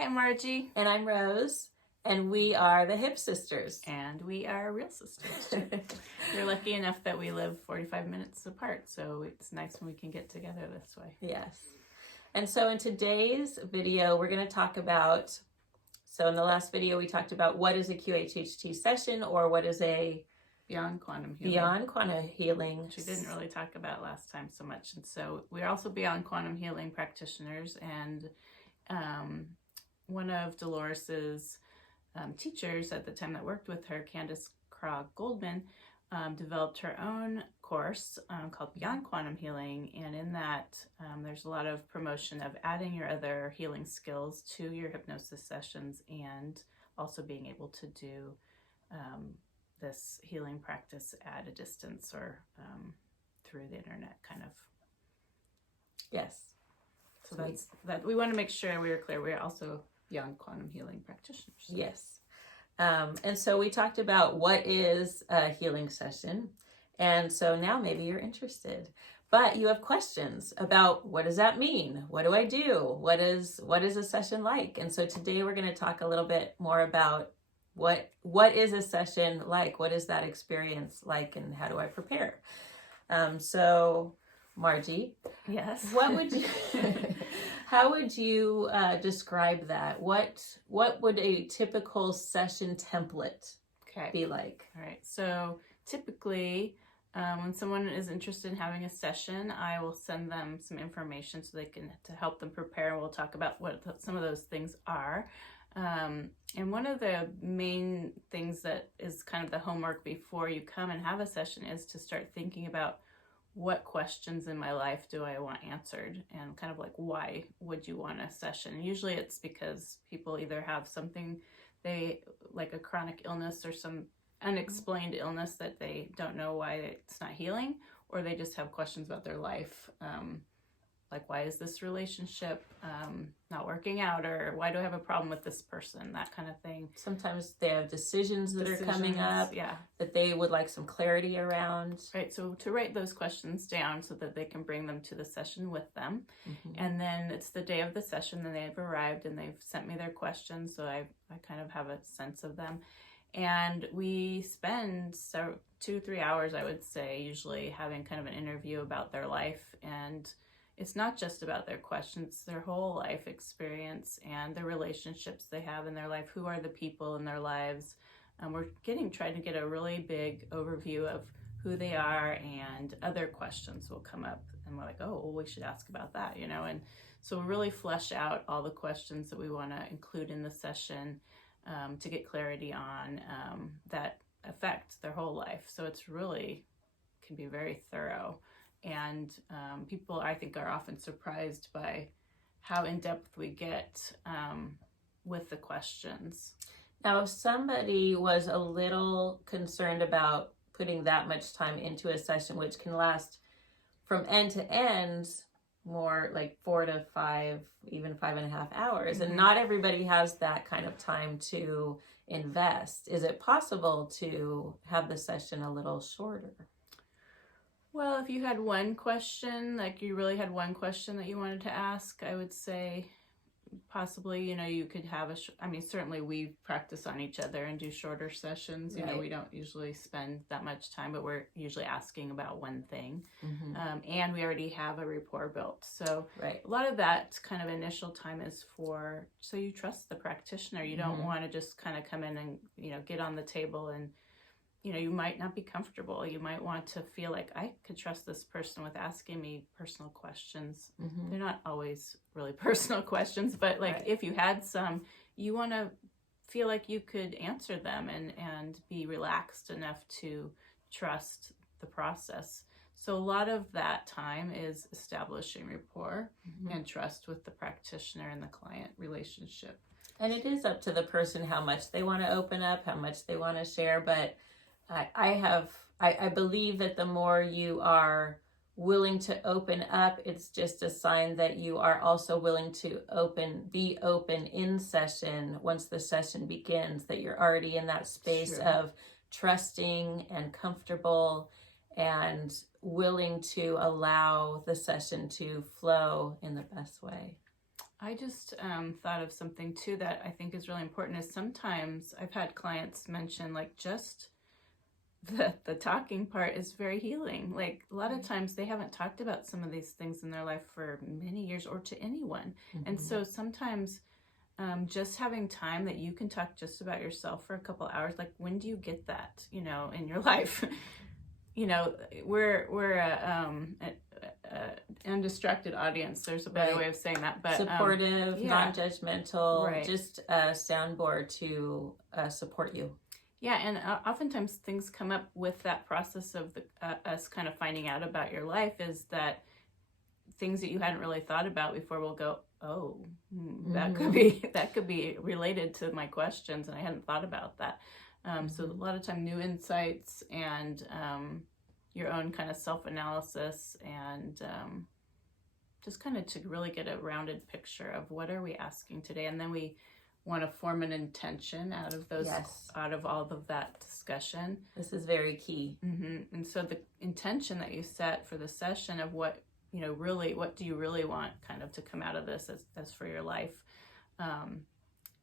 Hi, I'm Margie. And I'm Rose, and we are the Hip Sisters. And we are real sisters. You're lucky enough that we live 45 minutes apart, so it's nice when we can get together this way. Yes. And so in today's video, we're going to talk about, so in the last video, we talked about what is a QHHT session, or what is a Beyond Quantum Healing. Beyond Quantum Healing. Which we didn't really talk about last time so much. And so we're also Beyond Quantum Healing practitioners, and one of Dolores's teachers at the time that worked with her, Candace Krog Goldman, developed her own course called Beyond Quantum Healing, and in that there's a lot of promotion of adding your other healing skills to your hypnosis sessions, and also being able to do this healing practice at a distance or through the internet, kind of. Yes. So that's that. We want to make sure we are clear. We are also Beyond Quantum Healing practitioners. Yes. And so we talked about what is a healing session. And so now maybe you're interested, but you have questions about what does that mean? What do I do? What is a session like? And so today we're going to talk a little bit more about what is a session like? What is that experience like? And how do I prepare? So Margie, yes, what would you, how would you describe that? What would a typical session template be like? All right. So typically, when someone is interested in having a session, I will send them some information so they can to help them prepare. We'll talk about what some of those things are. And one of the main things that is kind of the homework before you come and have a session is to start thinking about what questions in my life do I want answered, and kind of like, why would you want a session? And usually it's because people either have something like a chronic illness or some unexplained illness that they don't know why it's not healing, or they just have questions about their life. Like, why is this relationship not working out? Or why do I have a problem with this person? That kind of thing. Sometimes they have decisions that are coming up that they would like some clarity around. Right, so to write those questions down so that they can bring them to the session with them. Mm-hmm. And then it's the day of the session, and they've arrived and they've sent me their questions, so I kind of have a sense of them. And we spend 2-3 hours, I would say, usually having kind of an interview about their life. And it's not just about their questions, it's their whole life experience and the relationships they have in their life. Who are the people in their lives? We're trying to get a really big overview of who they are, and other questions will come up and we're like, oh, well, we should ask about that, and so we'll really flesh out all the questions that we want to include in the session to get clarity on that affect their whole life. So it's really can be very thorough. And people, I think, are often surprised by how in-depth we get with the questions. Now, if somebody was a little concerned about putting that much time into a session, which can last from end to end more like 4 to 5, even 5.5 hours, mm-hmm. and not everybody has that kind of time to invest, is it possible to have the session a little shorter? Well, if you had one question, like you really had one question that you wanted to ask, I would say possibly, you could have certainly we practice on each other and do shorter sessions. Right. We don't usually spend that much time, but we're usually asking about one thing. Mm-hmm. And we already have a rapport built. So right. A lot of that kind of initial time is so you trust the practitioner. You don't mm-hmm. want to just kind of come in and, get on the table and, you might not be comfortable. You might want to feel like I could trust this person with asking me personal questions. Mm-hmm. They're not always really personal questions, but right. If you had some, you want to feel like you could answer them and be relaxed enough to trust the process. So a lot of that time is establishing rapport mm-hmm. and trust with the practitioner and the client relationship. And it is up to the person how much they want to open up, how much they want to share, but I believe that the more you are willing to open up, it's just a sign that you are also willing to be open in session once the session begins, that you're already in that space sure. of trusting and comfortable and willing to allow the session to flow in the best way. I just thought of something too that I think is really important is sometimes I've had clients mention like just the talking part is very healing. Like a lot of times they haven't talked about some of these things in their life for many years or to anyone. And so sometimes just having time that you can talk just about yourself for a couple hours, like when do you get that, in your life? We're a undistracted audience. There's a better way of saying that, but supportive, non-judgmental, right. just a soundboard to support you. Yeah, and oftentimes things come up with that process of us kind of finding out about your life is that things that you hadn't really thought about before will go, oh, that could be related to my questions, and I hadn't thought about that. So a lot of time new insights and your own kind of self-analysis and just kind of to really get a rounded picture of what are we asking today, and then we want to form an intention out of those, out of all of that discussion. This is very key. And so the intention that you set for the session of what, really, what do you really want kind of to come out of this as for your life,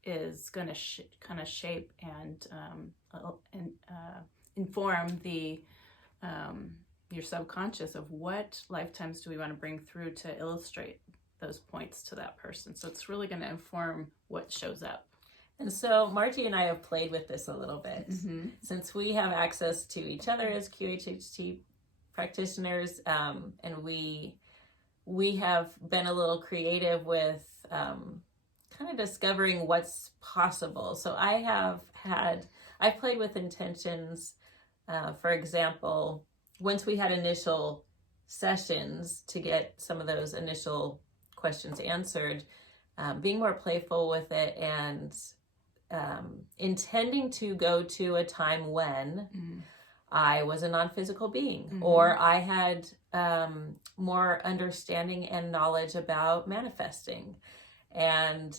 is going to kind of shape and inform the your subconscious of what lifetimes do we want to bring through to illustrate those points to that person. So it's really going to inform what shows up. And so Margie and I have played with this a little bit. Since we have access to each other as QHHT practitioners, and we have been a little creative with kind of discovering what's possible. So I've played with intentions. For example, once we had initial sessions to get some of those initial questions answered, being more playful with it and intending to go to a time when I was a non-physical being, or I had more understanding and knowledge about manifesting, and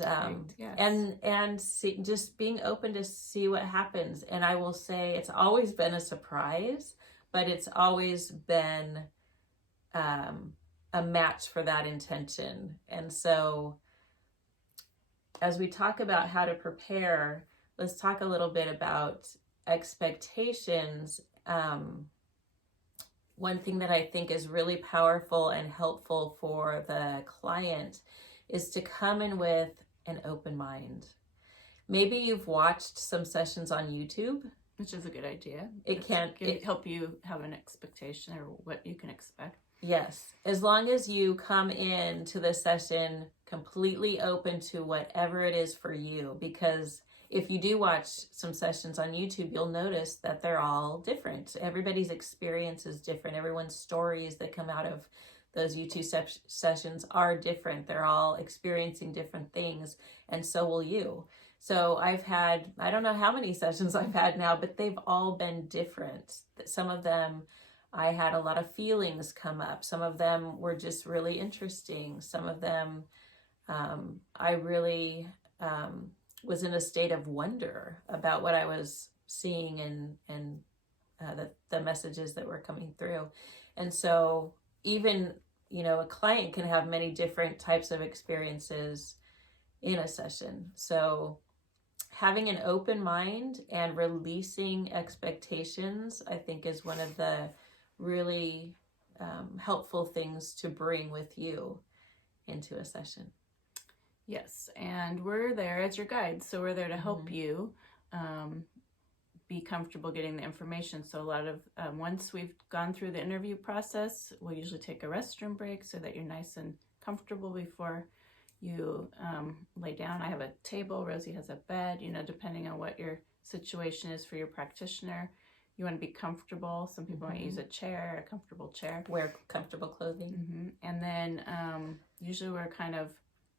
just being open to see what happens. And I will say it's always been a surprise, but it's always been a match for that intention. And so as we talk about how to prepare, let's talk a little bit about expectations. One thing that I think is really powerful and helpful for the client is to come in with an open mind. Maybe you've watched some sessions on YouTube, which is a good idea. It can help you have an expectation or what you can expect. Yes, as long as you come in to the session completely open to whatever it is for you, because if you do watch some sessions on YouTube, you'll notice that they're all different. Everybody's experience is different. Everyone's stories that come out of those YouTube sessions are different. They're all experiencing different things, and so will you. So I've had, I don't know how many sessions I've had now, but they've all been different. Some of them, I had a lot of feelings come up. Some of them were just really interesting. Some of them, I really was in a state of wonder about what I was seeing and the messages that were coming through. And so even, a client can have many different types of experiences in a session. So having an open mind and releasing expectations, I think, is one of the really helpful things to bring with you into a session. Yes, and we're there as your guides, so we're there to help you be comfortable getting the information. So a lot of, once we've gone through the interview process, we'll usually take a restroom break so that you're nice and comfortable before you lay down. I have a table, Rosie has a bed, depending on what your situation is for your practitioner. You want to be comfortable. Some people might use a chair, a comfortable chair. Wear comfortable clothing. And then usually we're kind of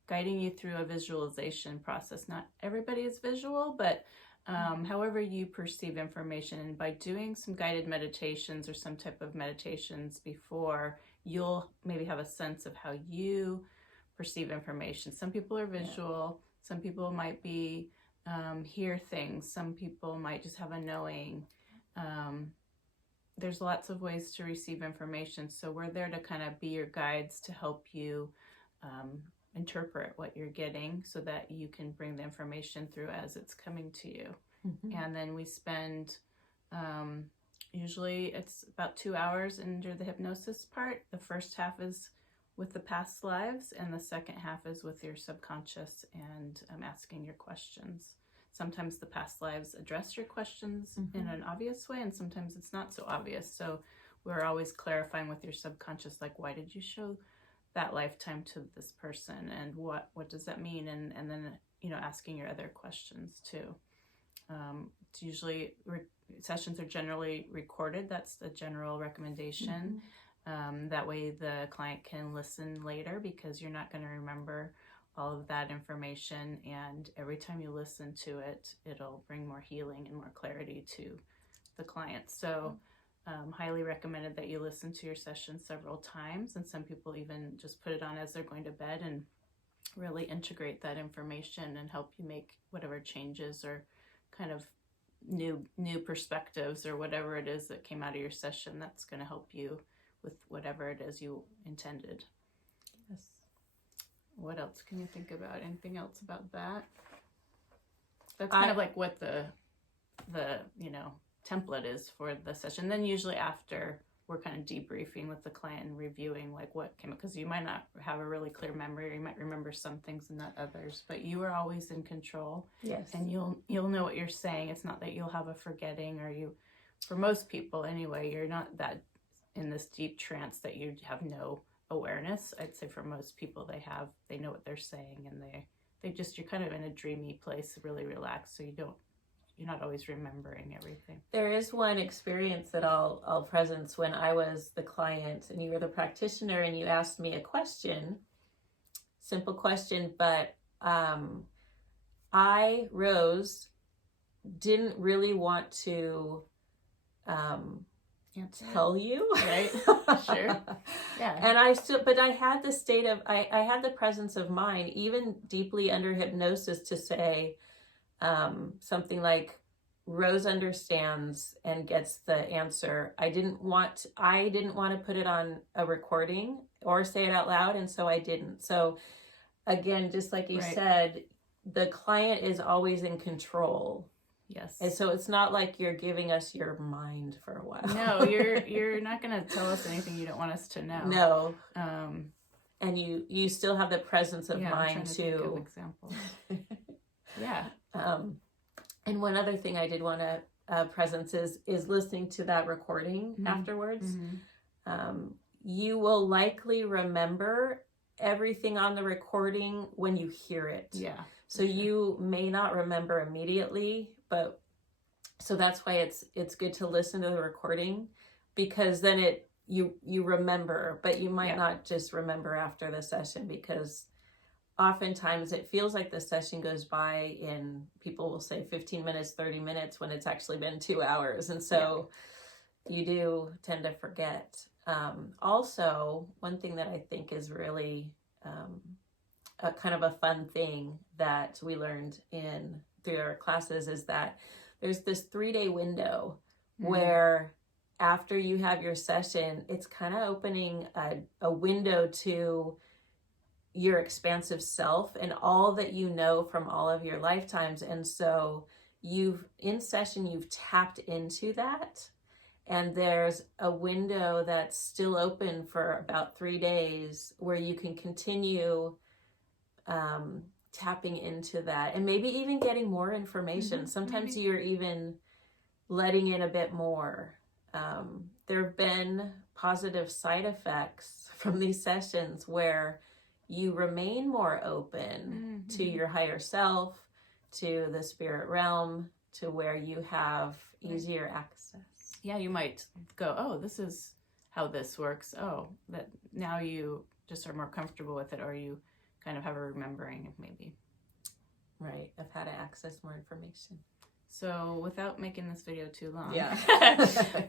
guiding you through a visualization process. Not everybody is visual, but however you perceive information. And by doing some guided meditations or some type of meditations before, you'll maybe have a sense of how you perceive information. Some people are visual. Some people might be hear things. Some people might just have a knowing. There's lots of ways to receive information. So we're there to kind of be your guides to help you interpret what you're getting so that you can bring the information through as it's coming to you. And then we spend, usually it's about 2 hours under the hypnosis part. The first half is with the past lives, and the second half is with your subconscious and asking your questions. Sometimes the past lives address your questions in an obvious way, and sometimes it's not so obvious. So we're always clarifying with your subconscious, like, why did you show that lifetime to this person, and what does that mean? And then, asking your other questions too. It's usually sessions are generally recorded. That's the general recommendation. That way the client can listen later, because you're not going to remember all of that information, and every time you listen to it, it'll bring more healing and more clarity to the client. So highly recommended that you listen to your session several times, and some people even just put it on as they're going to bed and really integrate that information and help you make whatever changes or kind of new perspectives or whatever it is that came out of your session that's going to help you with whatever it is you intended. Yes. What else can you think about? Anything else about that? That's kind of like what the template is for the session. Then usually after, we're kind of debriefing with the client and reviewing like what came, because you might not have a really clear memory, or you might remember some things and not others, but you are always in control. Yes. And you'll know what you're saying. It's not that you'll have a forgetting, or for most people anyway, you're not that in this deep trance that you have no awareness. I'd say for most people they know what they're saying, and you're kind of in a dreamy place, really relaxed, so you're not always remembering everything. There is one experience that I'll presence when I was the client and you were the practitioner, and you asked me a question, simple question, but I, Rose, didn't really want to tell you. Right? Sure. Yeah. And but I had the state of, I had the presence of mind, even deeply under hypnosis, to say something like, Rose understands and gets the answer. I didn't want to put it on a recording or say it out loud, and so I didn't. So again, just like you said, the client is always in control. Yes. And so it's not like you're giving us your mind for a while. No, you're not going to tell us anything you don't want us to know. No. And you still have the presence of mind to think of examples. Yeah. And one other thing I did want to presence is listening to that recording afterwards. You will likely remember everything on the recording when you hear it. Yeah. So you may not remember immediately, but so that's why it's good to listen to the recording, because then you remember, but you might not just remember after the session, because oftentimes it feels like the session goes by in, people will say 15 minutes, 30 minutes, when it's actually been 2 hours. And so you do tend to forget. Also, one thing that I think is really a kind of a fun thing that we learned through our classes is that there's this 3-day window where after you have your session, it's kind of opening a window to your expansive self and all that you know from all of your lifetimes. And so you've tapped into that, and there's a window that's still open for about 3 days where you can continue tapping into that, and maybe even getting more information. Sometimes you're even letting in a bit more. There have been positive side effects from these sessions where you remain more open to your higher self, to the spirit realm, to where you have easier access. Yeah, you might go, oh, this is how this works. Oh, that now you just are more comfortable with it, or you kind of have a remembering of maybe. Right, of how to access more information. So without making this video too long, yeah.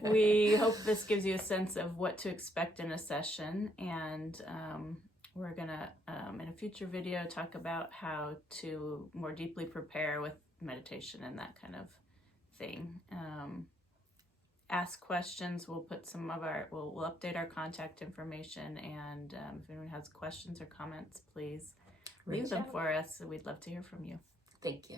we hope this gives you a sense of what to expect in a session, and we're gonna, in a future video, talk about how to more deeply prepare with meditation and that kind of thing. Ask questions. We'll put we'll update our contact information, and if anyone has questions or comments, please leave Reach them out. for us. We'd love to hear from you. Thank you.